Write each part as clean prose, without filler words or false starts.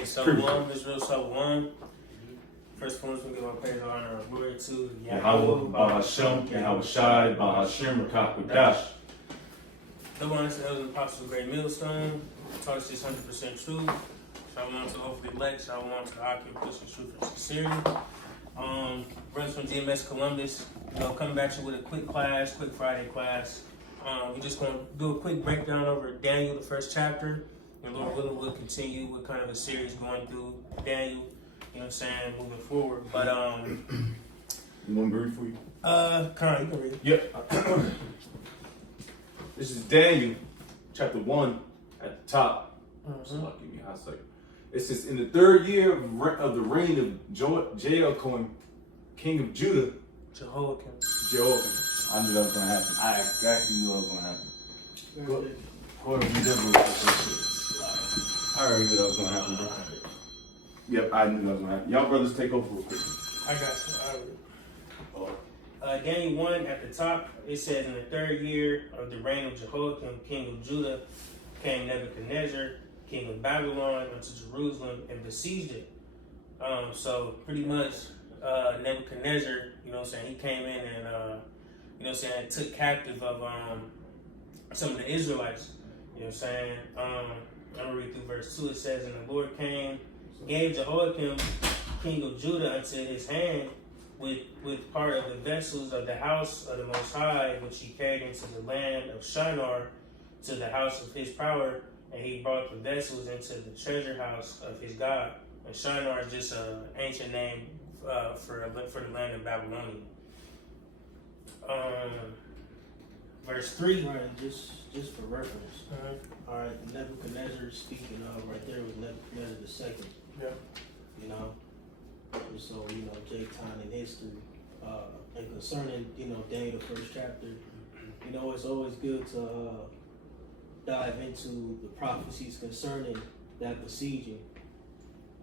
Hey, Shalom, Israel, Shalom. First of all, we give our praise, honor, and glory to Yahweh, Bahashem, Yahweh Shai, Bahashem, Rakakwadash. The one that's the elders and apostles of Great Millstone, taught us this 100% true. Shalom to hopefully elect, shalom to the occupant, pushing truth and sincerity. Brothers from GMS Columbus, coming back to you with a quick Friday class. We're just going to do a quick breakdown over Daniel, the first chapter. And Lord willing, we'll continue with kind of a series going through Daniel, you know what I'm saying, moving forward. But, You want me to read for you? Con, you can read it. Yep. This is Daniel, chapter 1, at the top. So I'll give you a hot second. It says, in the third year of the reign of Jehoiakim, king of Judah. Jehoiakim. I knew that was going to happen. I exactly knew that was going to happen. Go ahead and read that real quick. I already knew that was going to happen, bro. Yep, I knew that was going to happen. Y'all brothers take over real quick. I got you. Daniel 1 at the top, it says, in the third year of the reign of Jehoiakim, king of Judah, came Nebuchadnezzar, king of Babylon, unto Jerusalem and besieged it. So pretty much Nebuchadnezzar, you know what I'm saying, he came in and, you know what I'm saying, took captive of some of the Israelites. You know what I'm saying? I'm going to read through verse 2. It says, and the Lord gave Jehoiakim, king of Judah, unto his hand, with part of the vessels of the house of the Most High, which he carried into the land of Shinar, to the house of his power, and he brought the vessels into the treasure house of his God. And Shinar is just an ancient name for the land of Babylonia. Verse 3. All right, just for reference. All right, Nebuchadnezzar speaking of right there was Nebuchadnezzar II. Yeah. You know, so Jake Time in history, and concerning Daniel the first chapter, it's always good to dive into the prophecies concerning that besieging.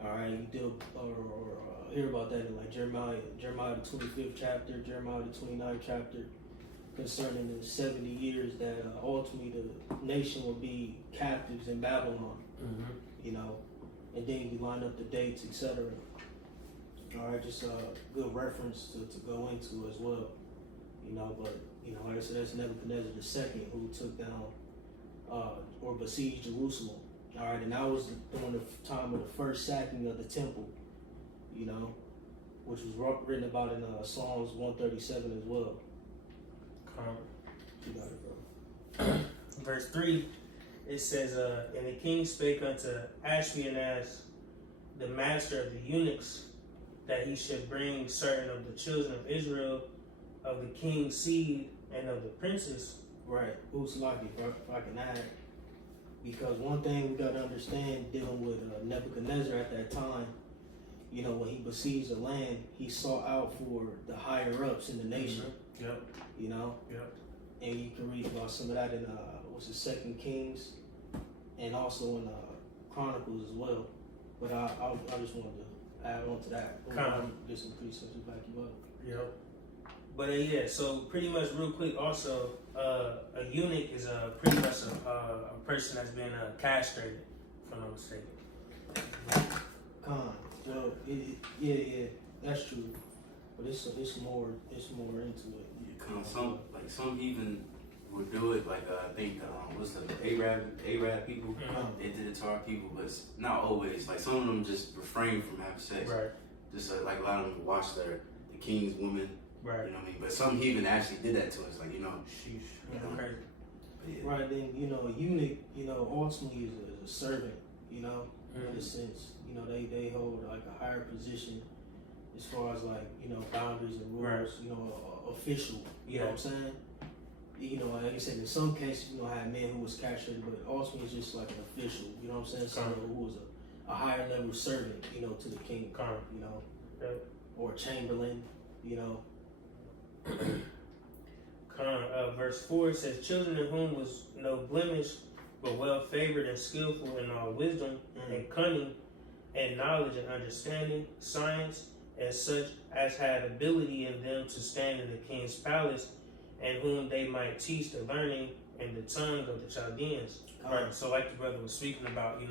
All right, you deal or hear about that in like Jeremiah the 25th chapter, Jeremiah the 29th chapter, concerning the 70 years that ultimately the nation will be captives in Babylon. And then you line up the dates, etc. All right, just a good reference to go into as well. But like I said, that's Nebuchadnezzar II who took down or besieged Jerusalem. All right, and that was during the time of the first sacking of the temple, which was written about in Psalms 137 as well. You got it, bro. Verse 3, it says, and the king spake unto Ashpenaz, the master of the eunuchs, that he should bring certain of the children of Israel, of the king's seed, and of the princes. Right, who's lucky, bro, if I can add. Because one thing we got to understand dealing with Nebuchadnezzar at that time, when he besieged the land, he sought out for the higher ups in the nation. Yep. Yep. And you can read about some of that in Second Kings, and also in Chronicles as well. But I just wanted to add on to that. Get some precepts to back you up. Yep. But yeah, so pretty much real quick also, a eunuch is pretty much a person that's been castrated, if I'm not mistaken. Yeah, that's true. But it's more into it. Some even would do it. Like I think what's the Arab people? They did it to our people, but it's not always. Like some of them just refrain from having sex. Right. Just like allow them to watch the king's women. Right. You know what I mean? But some heathen actually did that to us. Like Sheesh. Crazy. Yeah. Right, then a eunuch, ultimately is a servant, in a sense. They hold like a higher position as far as like, boundaries and rules, Right. Official. You know what I'm saying? Like I said, in some cases, I had men who was castrated, but ultimately it's just like an official, you know what I'm saying? Someone who was a higher level servant, to the king, or chamberlain, Verse 4 says, children in whom was no blemish, but well favored and skillful in all wisdom and cunning and knowledge and understanding, science, and such as had ability in them to stand in the king's palace, and whom they might teach the learning and the tongue of the Chaldeans. Right. So like the brother was speaking about,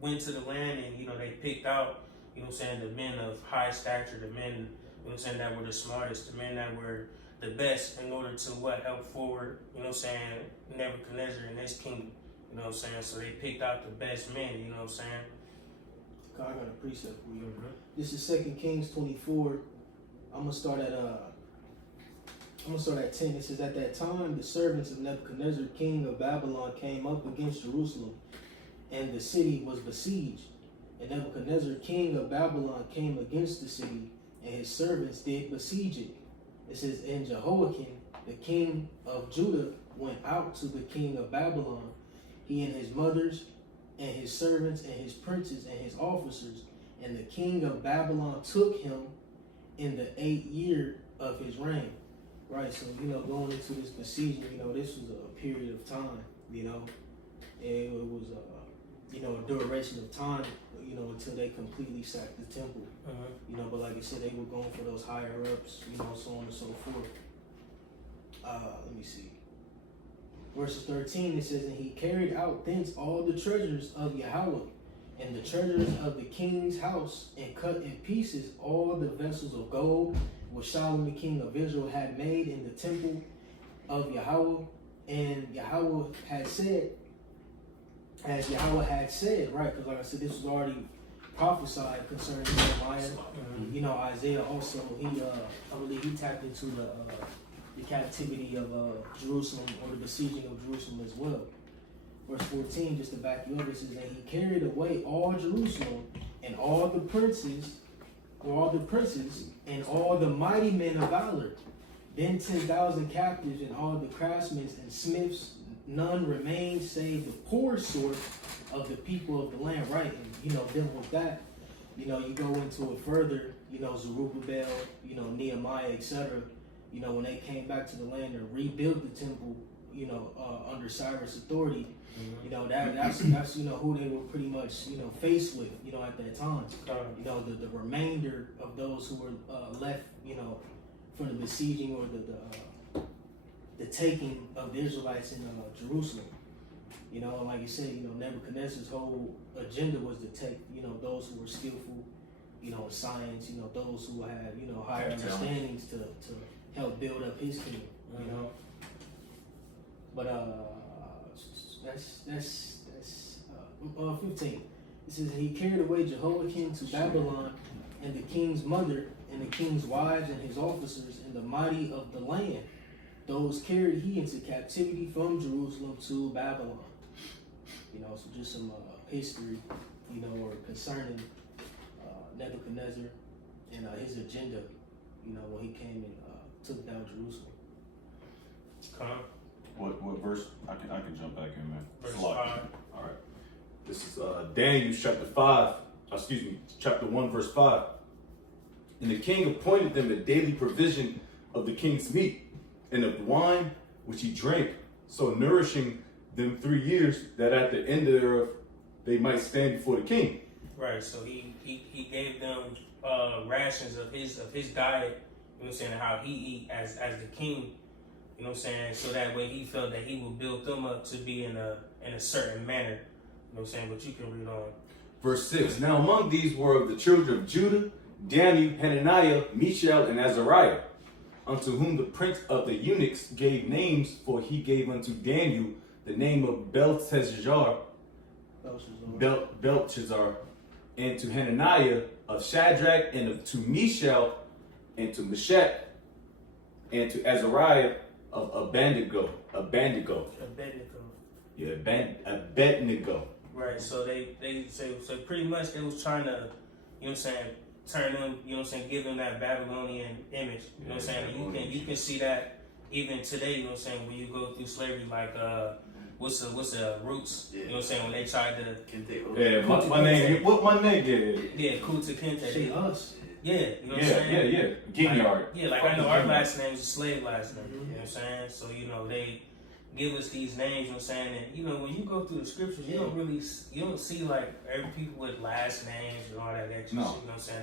went to the land and, you know, they picked out, you know what I'm saying, the men of high stature, the men, you know what I'm saying, that were the smartest, the men that were the best in order to help forward, you know what I'm saying, Nebuchadnezzar and his kingdom, you know what I'm saying. So they picked out the best men, you know what I'm saying. I got a precept for you. This is 2 Kings 24. I'm gonna start at 10. It says, at that time the servants of Nebuchadnezzar, king of Babylon, came up against Jerusalem, and the city was besieged. And Nebuchadnezzar, king of Babylon, came against the city, and his servants did besiege it. It says, and Jehoiakim, the king of Judah, went out to the king of Babylon, he and his mothers, and his servants, and his princes, and his officers. And the king of Babylon took him in the 8th year of his reign. Right, so, you know, going into this besieging, you know, this was a period of time, you know, and it was, you know, a duration of time, you know, until they completely sacked the temple, you know, but like I said, they were going for those higher ups, you know, so on and so forth. Let me see. Verses 13, it says, and he carried out thence all the treasures of Yahweh, and the treasures of the king's house, and cut in pieces all the vessels of gold which Solomon king of Israel had made in the temple of Yahweh. And Yahweh had said, as Yahweh had said, right, because like I said, this was already prophesied concerning Jeremiah. You know, Isaiah also, I believe he tapped into the captivity of Jerusalem, or the besieging of Jerusalem as well. Verse 14, just to back you up, it says that he carried away all Jerusalem and all the princes, and all the mighty men of valor. Then 10,000 captives, and all the craftsmen and smiths, none remained save the poor sort of the people of the land. Right, and you know, then with that, you know, you go into it further, you know, Zerubbabel, you know, Nehemiah, etc. You know, when they came back to the land and rebuilt the temple, you know, under Cyrus' authority, you know, that's you know who they were pretty much, you know, faced with, you know, at that time. You know, the remainder of those who were left, you know, from the besieging or the taking of the Israelites in Jerusalem. You know, like you said, you know, Nebuchadnezzar's whole agenda was to take, you know, those who were skillful, you know, in science, you know, those who had, you know, higher understandings to help build up his kingdom, you know. But that's 15. It says he carried away Jehoiakim to Babylon, and the king's mother, and the king's wives, and his officers, and the mighty of the land. Those carried he into captivity from Jerusalem to Babylon. You know, so just some history, you know, or concerning Nebuchadnezzar and his agenda, you know, when he came and took down Jerusalem. What verse? I can jump back in, man. Verse 5. All right. This is Daniel chapter 1, verse 5. And the king appointed them a daily provision of the king's meat and of wine which he drank, so nourishing them 3 years, that at the end thereof they might stand before the king. Right. So he gave them rations of his diet. You know what I'm saying? How he eat as the king. You know what I'm saying? So that way he felt that he would build them up to be in a certain manner. You know what I'm saying? But you can read on. Verse 6. Now among these were of the children of Judah, Daniel, Hananiah, Mishael, and Azariah, unto whom the prince of the eunuchs gave names, for he gave unto Daniel the name of Belteshazzar, and to Hananiah of Shadrach, and to Mishael, and to Meshach, and to Azariah of Abednego. Yeah, Abednego. Right. So they say, so pretty much they was trying to, you know what I'm saying, turn them, you know what I'm saying, give them that Babylonian image. You know what I'm saying? You can see that even today, you know what I'm saying, when you go through slavery, like what's the roots? You know what I'm saying, when they tried to my name did. Yeah, Kunta Kinte. Say us. Yeah, you know what I'm saying? Yeah. Ginyard. Yeah, like I know our last name is a slave last name. You know what I'm saying? So, you know, they give us these names, you know what I'm saying? And, you know, when you go through the scriptures, you don't see like every people with last names and all that extra shit, you know what I'm saying?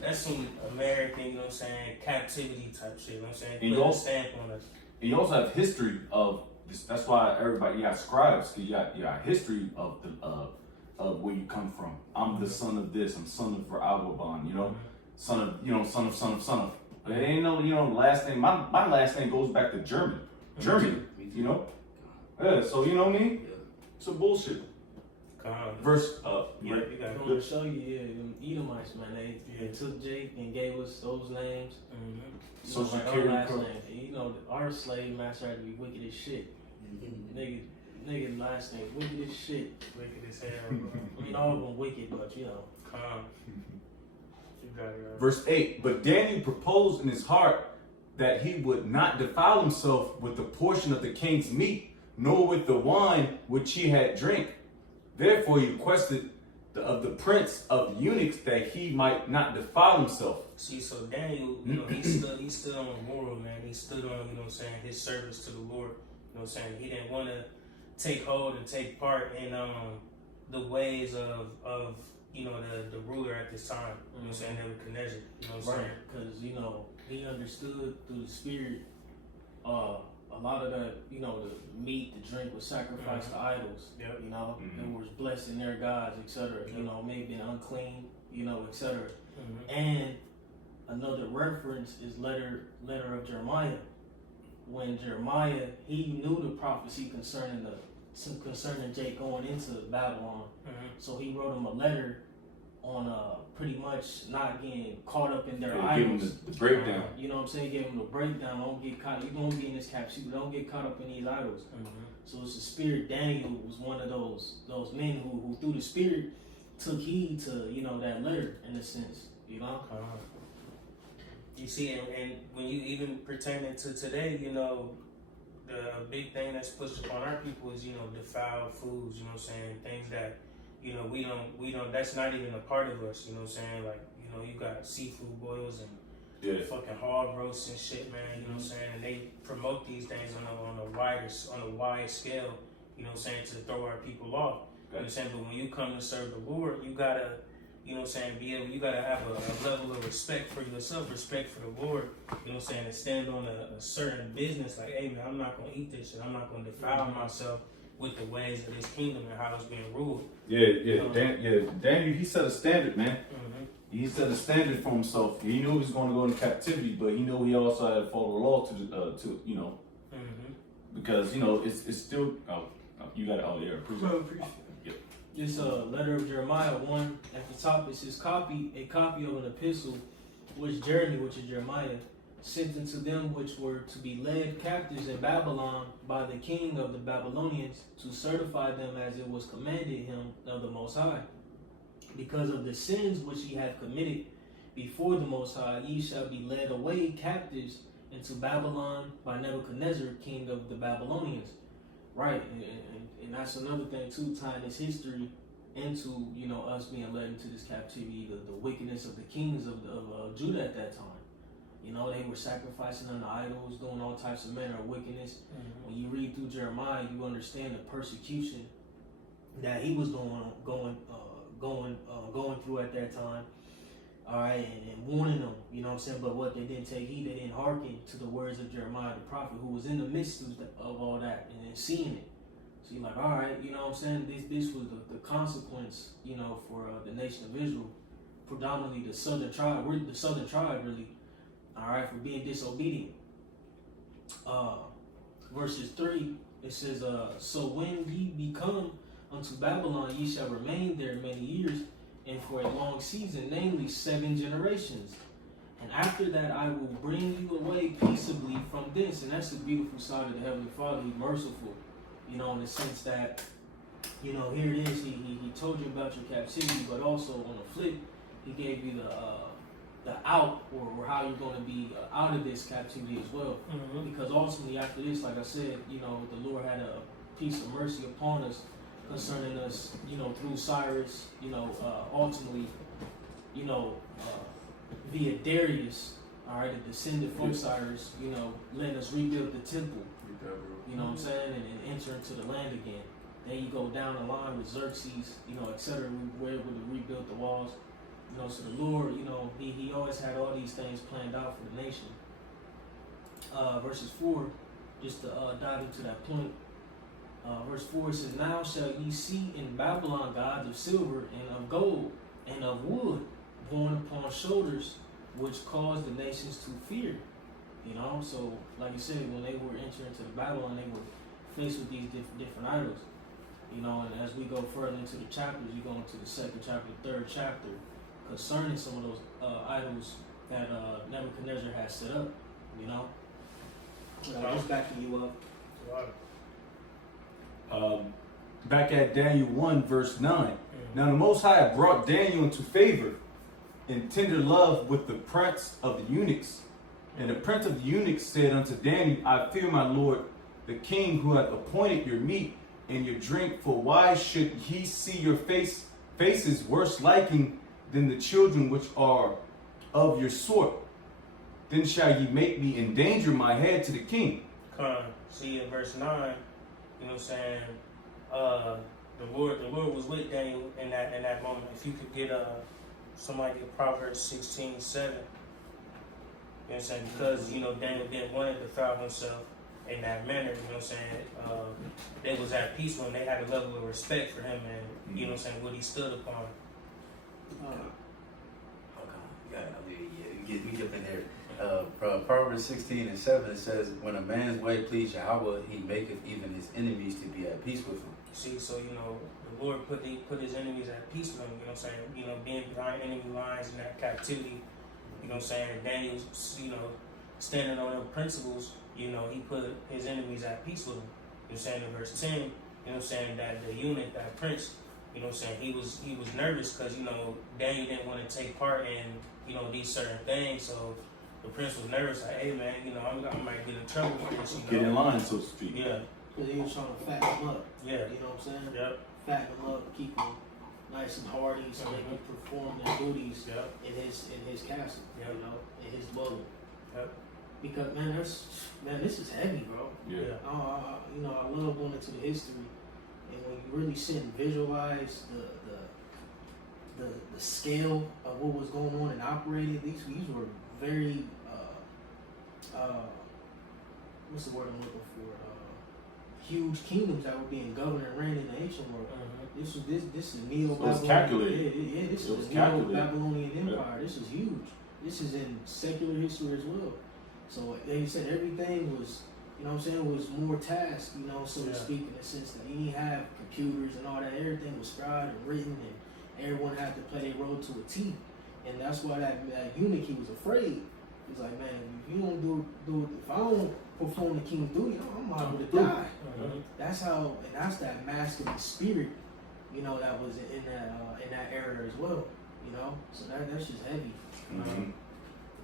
That's some American, you know what I'm saying, captivity type shit, you know what I'm saying? Put a stamp on us. And you also have history of this. That's why everybody, you got scribes, because you got history of where you come from. I'm the son of this. I'm son of Agaban, you know, son of. But it ain't no, you know, last name. My last name goes back to German, you know. Yeah, so you know what I mean. Yeah. Some bullshit. Verse, yeah, you got I want to show you, them Edomites, man. They took Jake and gave us those names. Social Like our security last code. name. You know, our slave master had to be wicked as shit. Nigga last name wicked as shit. wicked as hell, bro. I mean, all of them wicked, but you know. You got it right. Verse 8, but Daniel proposed in his heart that he would not defile himself with the portion of the king's meat, nor with the wine which he had drank. Therefore he requested of the prince of the eunuchs that he might not defile himself. See, so Daniel, you know, he stood on the moral, man. He stood on, you know what I'm saying, his service to the Lord. You know what I'm saying? He didn't want to take hold and take part in the ways of you know, the ruler at this time. You know what I'm saying? Nebuchadnezzar. You know what I'm saying? Because, you know, he understood through the spirit a lot of the, you know, the meat, the drink was sacrificed to idols. Yep. You know, it was blessing their gods, etc. You know, maybe unclean, you know, etc. And another reference is letter of Jeremiah. When Jeremiah, he knew the prophecy concerning Jake going into Babylon. So he wrote him a letter on pretty much not getting caught up in their Give idols. him the breakdown. You know what I'm saying? Give him the breakdown. Don't get caught. You're gonna be in this captivity. Don't get caught up in these idols. So it's the spirit. Daniel was one of those men who through the spirit took heed to, you know, that letter in a sense. You know. You see, and when you even pertaining to today, you know, the big thing that's pushed upon our people is, you know, defiled foods. You know what I'm saying? Things that, you know, we don't. That's not even a part of us. You know what I'm saying? Like, you know, you got seafood boils and fucking hog roasts and shit, man. You know what I'm saying? And they promote these things on a wide scale. You know what I'm saying? To throw our people off. You know what I'm saying? But when you come to serve the Lord, you gotta, you know what I'm saying, you gotta have a level of respect for yourself, respect for the Lord, you know what I'm saying, and stand on a certain business, like, hey man, I'm not gonna eat this shit, I'm not gonna defile myself with the ways of this kingdom and how it's being ruled. Daniel, he set a standard, man. He set a standard for himself. He knew he was going to go into captivity, but he knew he also had to follow the law to you know, because, you know, it's still, you got to, appreciate it. This letter of Jeremiah 1 at the top, it says a copy of an epistle which Jeremiah sent unto them which were to be led captives in Babylon by the king of the Babylonians, to certify them as it was commanded him of the Most High. Because of the sins which ye have committed before the Most High, ye shall be led away captives into Babylon by Nebuchadnezzar, king of the Babylonians. Right, and that's another thing too, tying this history into, you know, us being led into this captivity, the wickedness of the kings of Judah at that time. You know, they were sacrificing unto idols, doing all types of manner of wickedness. When you read through Jeremiah, you understand the persecution that he was going through at that time. All right, and warning them, you know what I'm saying? But what they didn't take heed, they didn't hearken to the words of Jeremiah the prophet, who was in the midst of all that and then seeing it. So you're like, all right, you know what I'm saying? This was the consequence, you know, for the nation of Israel, predominantly the southern tribe. We're the southern tribe, really, all right, for being disobedient. Verses 3, it says, so when ye become unto Babylon, ye shall remain there many years, and for a long season, namely 7 generations. And after that, I will bring you away peaceably from this. And that's the beautiful side of the Heavenly Father. He's merciful, you know, in the sense that, you know, here it is. He told you about your captivity, but also on the flip, he gave you the out, or how you're going to be out of this captivity as well. Because ultimately, after this, like I said, you know, the Lord had a piece of mercy upon us, concerning us, you know, through Cyrus, you know, ultimately, you know, via Darius, all right, a descendant from Cyrus, you know, letting us rebuild the temple, you know what I'm saying, and enter into the land again. Then you go down the line with Xerxes, you know, etc. We were able to rebuild the walls, you know, so the Lord, you know, he always had all these things planned out for the nation. Verses 4, just to dive into that point. Verse 4 it says, "Now shall ye see in Babylon gods of silver and of gold and of wood, borne upon shoulders, which cause the nations to fear." You know, so like you said, when they were entering into the Babylon, they were faced with these different idols. You know, and as we go further into the chapters, you go into the second chapter, third chapter, concerning some of those idols that Nebuchadnezzar had set up. You know, just backing you up. Back at Daniel 1 verse 9. Now the Most High brought Daniel into favor and tender love with the prince of the eunuchs. And the prince of the eunuchs said unto Daniel, I fear my lord, the king, who hath appointed your meat and your drink, for why should he see your faces worse liking than the children which are of your sort? Then shall ye make me endanger my head to the king. See in verse 9, you know what I'm saying? The Lord was with Daniel in that moment. If you could get somebody get Proverbs 16:7, you know what I'm saying? Because Daniel didn't want to defile himself in that manner, you know what I'm saying? They was at peace when they had a level of respect for him and you know what I'm saying, what he stood upon. We get in there. Proverbs 16:7, it says, "When a man's way please Yahweh, he maketh even his enemies to be at peace with him." See, so the Lord put his enemies at peace with him, you know what I'm saying? Being behind enemy lines in that captivity, you know what I'm saying? And Daniel's, standing on them principles, he put his enemies at peace with him. You know what I'm saying? In verse 10, you know what I'm saying, that the eunuch, that prince, you know what I'm saying, he was nervous because, Daniel didn't want to take part in, these certain things. So the prince was nervous, like, hey man, I might get in trouble for this, Get in line, so to speak. Yeah. Because he was trying to fatten them up. Yeah. You know what I'm saying? Yep. Fatten them up, keep them nice and hardy so they can perform their duties Yep. in his castle, Yep. in his dwelling. Yep. Because this is heavy, bro. Yeah. I love going into the history, and when you really sit and visualize the scale of what was going on and operated, these were very what's the word I'm looking for? Huge kingdoms that were being governed and ran in the ancient world. This is Neo-Babylonian. So it was calculated. Yeah, this It was is the calculated. Neo-Babylonian Empire. Yeah. This is huge. This is in secular history as well. So like you said, everything was, was more tasked, so to speak, in the sense that you didn't have computers and all that. Everything was scribed and written, and everyone had to play their role to a T. And that's why that eunuch, he was afraid. He's like, man, if you don't do if I don't perform the king's duty, I'm liable to die. That's that masculine spirit, that was in that era as well. So that's just heavy.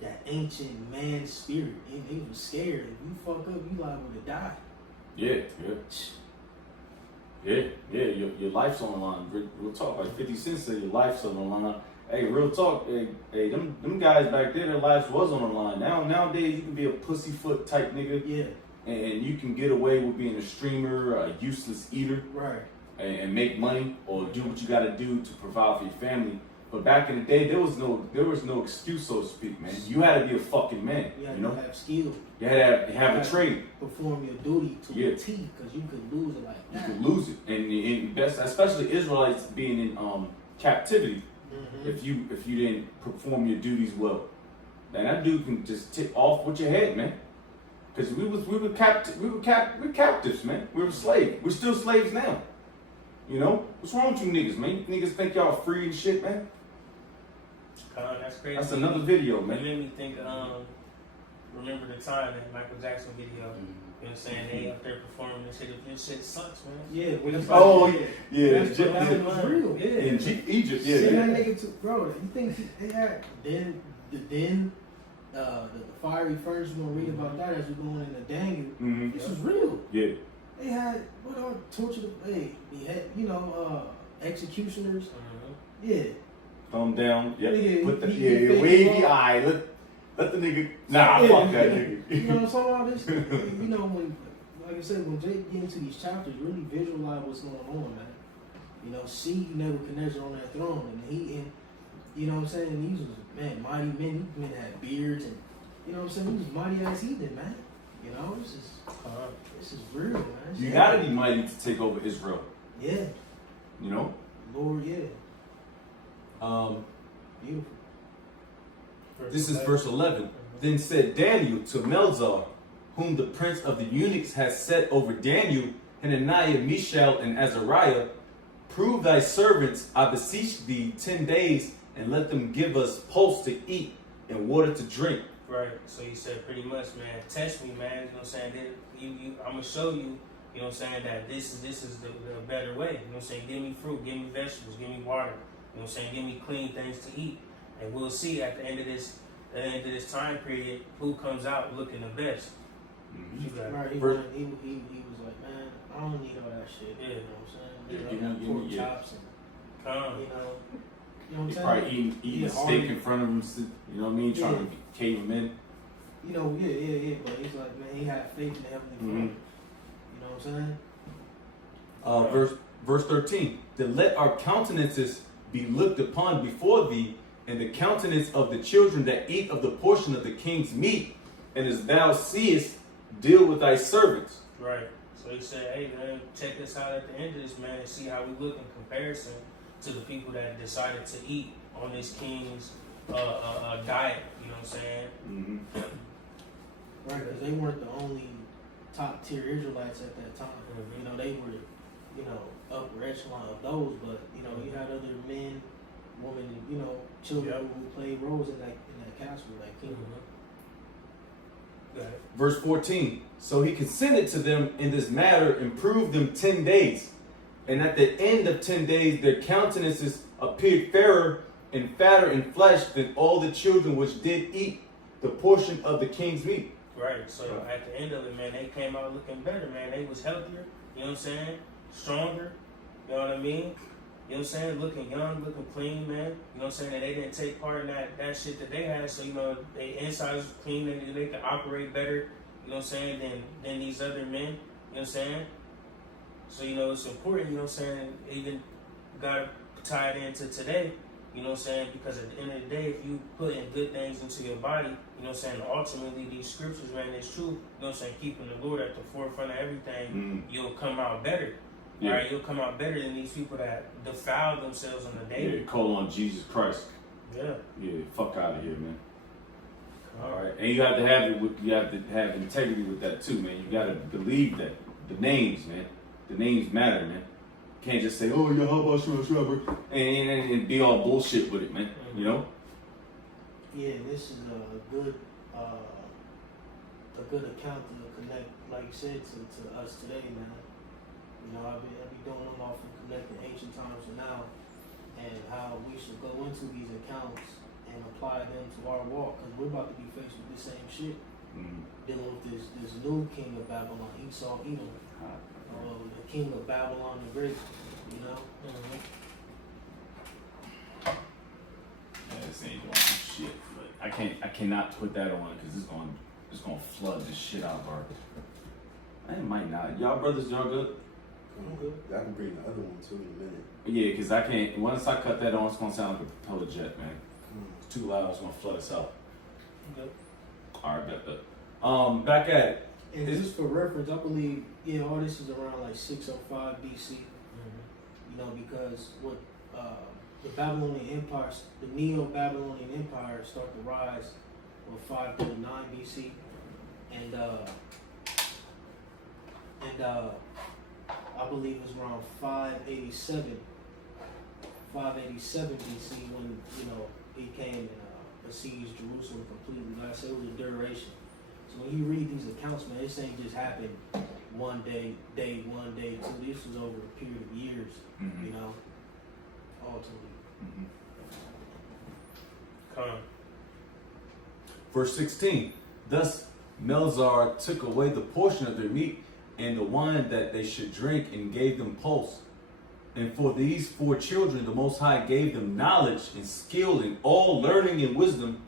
That ancient man spirit, he was scared. If you fuck up, you liable to die. Yeah. Your life's on the line. Real talk. Like 50 Cent said, your life's on the line. Hey, real talk. Hey, them guys back there, their lives was on the line. Nowadays, you can be a pussyfoot type nigga. Yeah. And you can get away with being a streamer, a useless eater. Right. And make money or do what you got to do to provide for your family. But back in the day, there was no excuse, so to speak, man. You had to be a fucking man. You had to have skill. You had to have a trade. Perform your duty to a T, because you could lose it like that. You could lose it, and best, especially Israelites being in captivity. If you didn't perform your duties well, then that dude can just tip off with your head, man. Because we were captives, man. We were slaves. We're still slaves now. What's wrong with you niggas, man? You niggas think y'all free and shit, man? That's crazy. That's another video, It man. made me think, remember the time, that Michael Jackson video. You know what I'm saying? They up there performing and shit. If your shit sucks, man. Yeah. Yeah. That's that was real. Yeah. In Egypt, See that nigga too, bro. You think they had the fiery furnace? We're gonna read about that as we're going into Daniel. This was real. Yeah. They had tortured, executioners. Yeah. Thumb down. Yeah. Yeah, Put the he wavy eye. Let the nigga. Nah, Yeah, fuck that yeah. nigga. You know what I'm talking about? This, when, like I said, when Jake get into these chapters, really visualize what's going on, man. See Nebuchadnezzar on that throne, and you know what I'm saying? These was, mighty men. These men had beards, and you know what I'm saying? He was mighty ass heathen, man. You know, this is real, man. You gotta be mighty to take over Israel. Yeah, You know. Lord, yeah, beautiful. This is verse 11. Then said Daniel to Melzar, whom the prince of the eunuchs has set over Daniel, Hananiah, Mishael, and Azariah, prove thy servants, I beseech thee, 10 days, and let them give us pulse to eat and water to drink. Right. So he said pretty much, man, test me, man. You know what I'm saying? I'm gonna show you, you know what I'm saying, that this is the better way. You know what I'm saying? Give me fruit, give me vegetables, give me water. You know what I'm saying? Give me clean things to eat. And we'll see at the end of this time period who comes out looking the best. You got it. Right, he was like, man, I don't need all that shit. Yeah. You know what I'm saying? Yeah, You know, give me- pork yeah. chops and, Come. you know what I'm He's saying? probably eating Yeah, steak already- in front of him, you know what I mean? Trying to cave him in. You know, yeah. But he's like, man, he had faith in the Heavenly Father. You know what I'm saying? Verse 13. Then let our countenances be looked upon before thee, and the countenance of the children that eat of the portion of the king's meat, and as thou seest, deal with thy servants. Right. So he said, hey, man, check us out at the end of this, man, and see how we look in comparison to the people that decided to eat on this king's diet. You know what I'm saying? Mm-hmm. Right, because they weren't the only top tier Israelites at that time. Mhm. You know, they were, you know, upper echelon of those, but you know, you had other men, women, you know, children Yep. who played roles in that castle, that kingdom. Got it. Verse 14. So he consented to them in this matter and proved them 10 days. And at the end of 10 days, their countenances appeared fairer and fatter in flesh than all the children which did eat the portion of the king's meat. Right. So at the end of it, man, they came out looking better, man. They was healthier, you know what I'm saying? Stronger, you know what I mean? You know what I'm saying? Looking young, looking clean, man. You know what I'm saying? And they didn't take part in that shit that they had. So, you know, they insides was clean and they could operate better, you know what I'm saying, than these other men. You know what I'm saying? So, you know, it's important, you know what I'm saying, even gotta tie it into today, you know what I'm saying? Because at the end of the day, if you put in good things into your body, you know what I'm saying, ultimately these scriptures, man, it's true, you know what I'm saying, keeping the Lord at the forefront of everything, you'll come out better. Yeah. Right, you'll come out better than these people that defile themselves on the daily. Yeah, call on Jesus Christ. Yeah. Yeah, fuck out of here, man. All All right, and you have to have it. You have to have integrity with that too, man. You got to believe that the names, man. The names matter, man. You can't just say, "Oh, yeah, how about Shrubber," and be all bullshit with it, man. You know? Yeah, this is a good account to connect, like you said, to us today, man. You know, I be doing them off and connecting ancient times to now, and how we should go into these accounts and apply them to our walk, because we're about to be faced with the same shit, dealing with this new king of Babylon, Esau, Edom, the king of Babylon the Great. You know. Yeah, this ain't doing some shit. But I cannot put that on because it's gonna flood this shit out of our. It might not. Y'all brothers, y'all good? I can bring the other one too in a minute. Yeah, because I can't. Once I cut that on, it's gonna sound like a propeller jet, man. It's too loud. It's gonna flood us out. Good. All right, bet. Back at it. And just for reference, I believe, all this is around like 605 BC. You know, because what the Babylonian Empire, the Neo-Babylonian Empire started to rise with 539 BC, and I believe it was around 587 BC when he came and besieged Jerusalem completely. Like I said, it was a duration. So when you read these accounts, man, this ain't just happened one day, one day, two. This was over a period of years, you know, ultimately. Come. Verse 16. Thus Melzar took away the portion of their meat and the wine that they should drink and gave them pulse. And for these 4 children, the Most High gave them knowledge and skill in all learning and wisdom.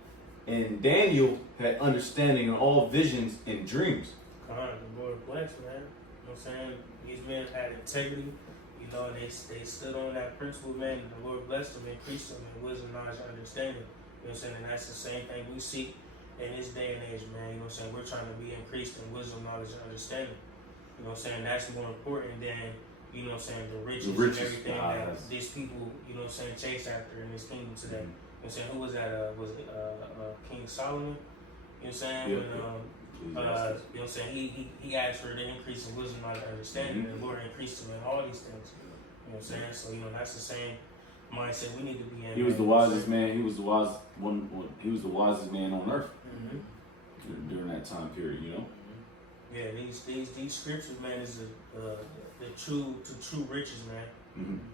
And Daniel had understanding in all visions and dreams. Come on, the Lord bless, man. You know what I'm saying? These men had integrity, and they stood on that principle, man, and the Lord blessed them, increased them in wisdom, knowledge, and understanding. You know what I'm saying? And that's the same thing we seek in this day and age, man, you know what I'm saying, we're trying to be increased in wisdom, knowledge, and understanding. You know what I'm saying? That's more important than, you know what I'm saying, the riches, and everything that these people, you know what I'm saying, chase after in this kingdom today. You know what I'm saying? Who was that? Was it King Solomon? You know what I'm saying? Yeah, When, you know what I'm saying? He asked for the increase in wisdom, knowledge, and understanding, and the Lord increased him in all these things. You know what I'm saying? So, you know, that's the same mindset we need to be in. He was the wisest man. He was the wise one. He was the wisest man on earth during that time period. You know. Yeah, these scriptures, man, is the true riches, man.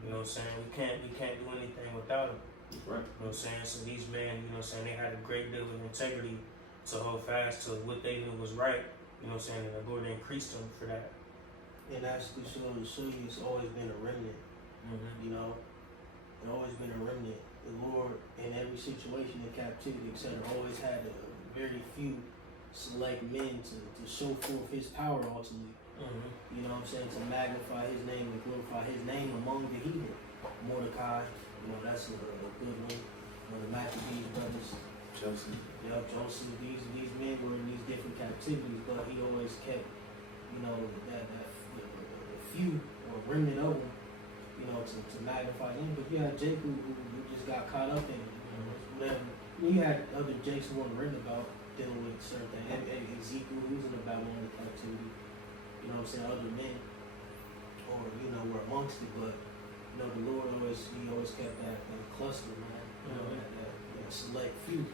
You know what I'm saying? We can't do anything without them. Right. You know what I'm saying? So these men, you know what I'm saying, they had a great deal of integrity to hold fast to what they knew was right. You know what I'm saying? And the Lord increased them for that. And that's to show you it's always been a remnant. You know, it's always been a remnant. The Lord, in every situation, in captivity, etc., always had a very few select men to show forth His power ultimately. You know what I'm saying? To magnify His name and glorify His name among the heathen. Mordecai, you know, that's a good one. You know, the Maccabees brothers. Joseph. Yeah, Joseph. These men were in these different captivities, but he always kept, you know, that few or remnant of them, you know, to magnify him. But you had Jacob who just got caught up in it, you know, whatever. You had other Jakes who weren't written about dealing with certain things. Ezekiel, who was in the Babylonian captivity, you know what I'm saying, other men, or, you know, were amongst it, but, you know, the Lord always kept that cluster, man, you know, that select few.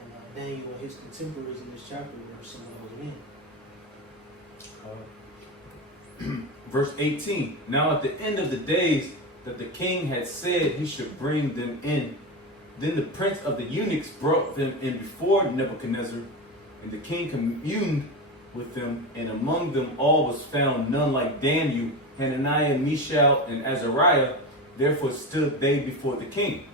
And Daniel and his contemporaries in this chapter were some of those men. Verse 18. Now at the end of the days that the king had said he should bring them in, then the prince of the eunuchs brought them in before Nebuchadnezzar, and the king communed with them, and among them all was found none like Daniel, Hananiah, Mishael, and Azariah. Therefore stood they before the king.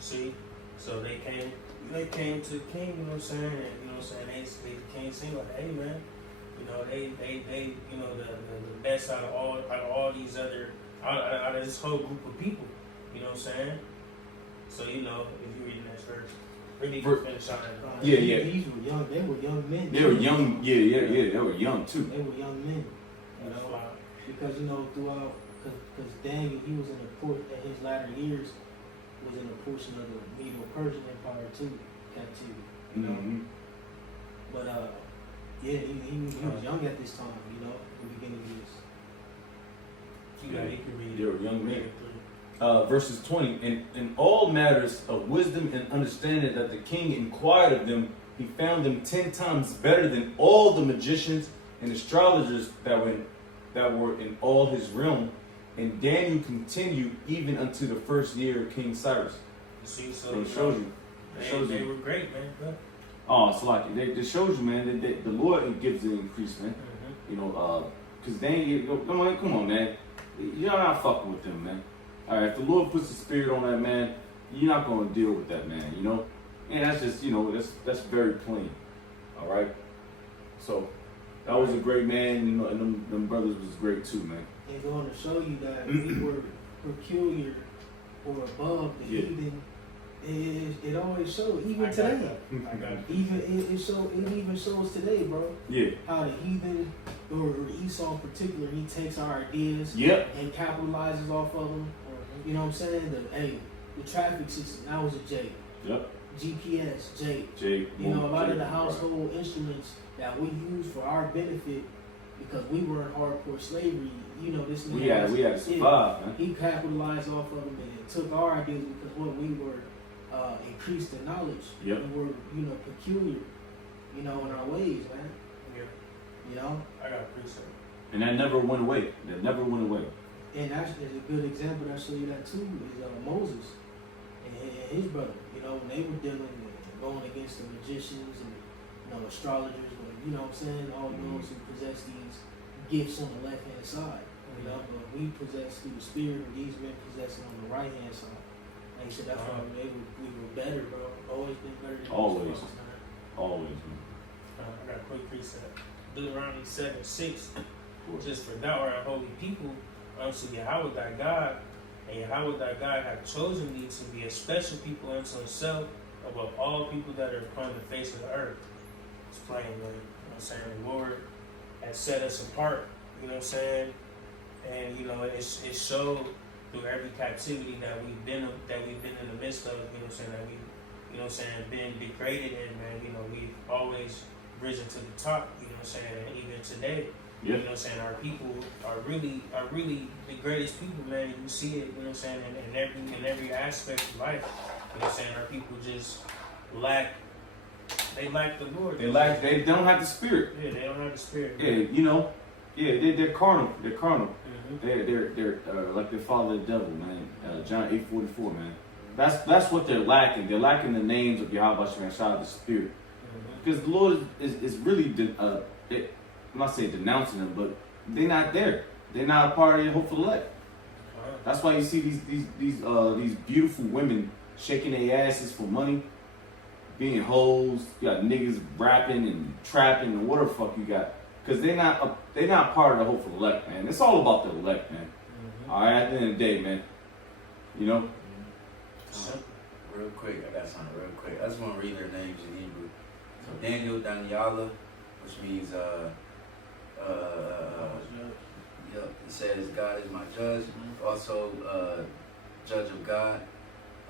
See, so they came to the king, you know what I'm saying, and you know what I'm saying, the king seemed like, hey man, you know, they you know, the best out of all these other, out of this whole group of people, you know what I'm saying? So, you know, if you read the next verse, really finish on that. Yeah. These were young, they were young men. They were young, yeah, they were young too. They were young men, you know, because, you know, throughout, because Daniel, he was in his latter years, was in a portion of the Medo-Persian Empire too, captivity, you know. But, yeah, he was young at this time, you know, the beginning of this. You can read They were young men. Verses 20, in all matters of wisdom and understanding that the king inquired of them, he found them 10 times better than all the magicians and astrologers that were in all his realm. And Daniel continued even unto the first year of King Cyrus. See, so it shows you. They were great, man. But, oh, it's like it shows you, man, that the Lord gives the increase, man. You know, because Daniel, come on, man. You're not fucking with them, man. All right, if the Lord puts the spirit on that man, you're not going to deal with that man, you know? And that's just, you know, that's very plain. All right? So, that was a great man, you know, and them brothers was great too, man. And going to show you that we were peculiar or above the heathen, it always shows, even today. Even it even shows today, bro. Yeah. How the heathen, or Esau in particular, he takes our ideas and capitalizes off of them. You know what I'm saying? The traffic system, that was a J. Yep. GPS, J. J. You know, a lot of the household instruments that we use for our benefit, because we were in hardcore slavery, you know, this man. We had to survive, man. He capitalized off of them and took our ideas because what we were increased in knowledge. Yep. We were, you know, peculiar, you know, in our ways, man. yeah, You know? I got a precept. And that never went away. And actually, a good example that show you that too is Moses and his brother. You know, when they were dealing with going against the magicians and, you know, astrologers, or, you know what I'm saying, all those who possess these gifts on the left hand side. You know, but we possess through the spirit, and these men possess it on the right hand side. Like I said, that's why we were better, bro. Always been better than Always. these folks, man. Always, man. I got a quick precept. Deuteronomy 7:6. Just for thou art a holy people unto Yahweh thy God, and Yahweh thy God hath chosen thee to be a special people unto himself, above all people that are upon the face of the earth. It's plain, man. You know what I'm saying? The Lord has set us apart, you know what I'm saying? And you know, it's showed through every captivity that we've been in the midst of, you know what I'm saying, that we, you know what I'm saying, been degraded in, man. You know, we've always risen to the top, you know what I'm saying, and even today, you know what I'm saying, our people are really the greatest people, man. You see it, you know what I'm saying, in every aspect of life. You know what I'm saying? Our people just lack the Lord. They don't have the spirit. Yeah, they don't have the spirit. Yeah, you know, they're carnal. They're carnal. Mm-hmm. They're like their father, the devil, man. John 8:44, man. That's what they're lacking. They're lacking the names of Yahweh Shemashah, the spirit. Mm-hmm. Because the Lord is really, I'm not saying denouncing them, but they're not there. They're not a part of your hopeful elect. That's why you see these beautiful women shaking their asses for money, being hoes. You got niggas rapping and trapping and whatever the fuck you got. Because they're not part of the hopeful elect, man. It's all about the elect, man. Mm-hmm. All right, at the end of the day, man. You know. Real quick, I got something real quick. I just want to read their names in Hebrew. So Daniel, Daniela, which means yep, it says God is my judge. Also, judge of God.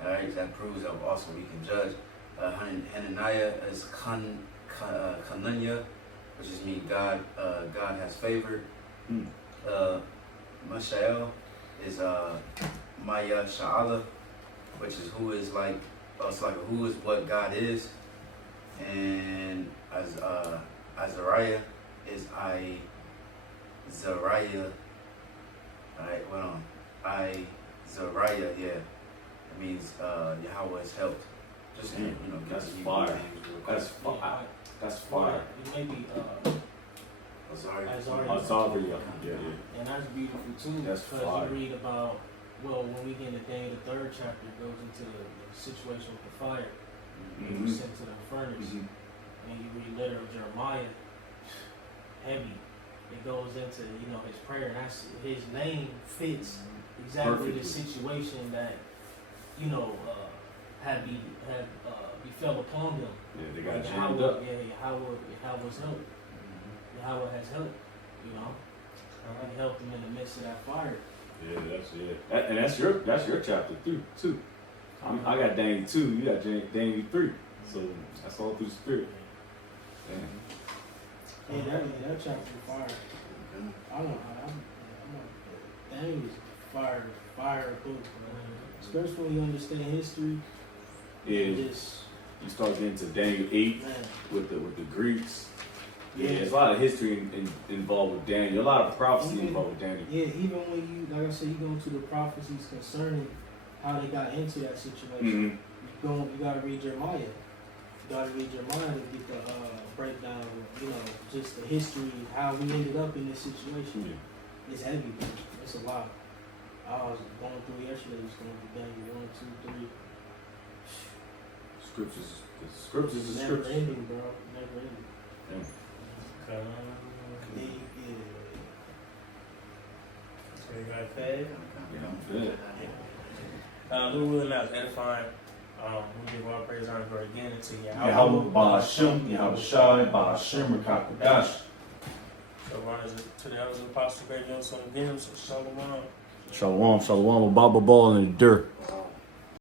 All right, that proves that also we can judge. Hananiah is Kananya, which just means God has favor. Mishael is Maya Sha'ala, which is who is like, it's like who is what God is. And Azariah is Zariah. Alright, hold on. Zariah, yeah. It means Yahweh has helped. Just you know, That's get the fire. names real quick. That's fire. That's fire. It may be Azariah. Azariah. Yeah. And that's beautiful too. That's because fire. you read about, well, when we get into Daniel, the 3rd chapter, it goes into the situation with the fire. He was sent to the furnace. And you read letter of Jeremiah, heavy. It goes into, you know, his prayer, and that's his name fits exactly the situation that, you know, befell upon them. Yeah, they got Like jammed Yahweh, up. Yahweh's help. Yahweh has helped, you know. He helped them in the midst of that fire. Yeah, and that's your chapter too. I got Daniel 2, you got Daniel 3. So that's all through the spirit. Yeah, that chapter was fire. I don't know. Daniel's fire book, man. Especially when you understand history. Yeah, Just, you start getting to Daniel 8 man. with the Greeks. Yeah, Yeah. there's a lot of history involved with Daniel. A lot of prophecy involved with Daniel. Yeah, even when you, like I said, you go into the prophecies concerning how they got into that situation. You gotta read Jeremiah. You gotta read Jeremiah to get the breakdown of, you know, just the history, how we ended up in this situation. It's heavy, man. It's a lot. I was going through yesterday, just going through Daniel 1, 2, 3. Scriptures is Never scriptures. ending, bro. Never ending. Okay. Yeah. So you got fed? Yeah. Lord willing, that was edifying. We give all praise and honor for again unto Yahweh. Yahweh Ba'ashem, Yahweh Shai, Ba'ashem, Rakakadash. So honors to the elders of Apostle Great Johnson again. So shalom. Shalom, Baba Ball in the dirt.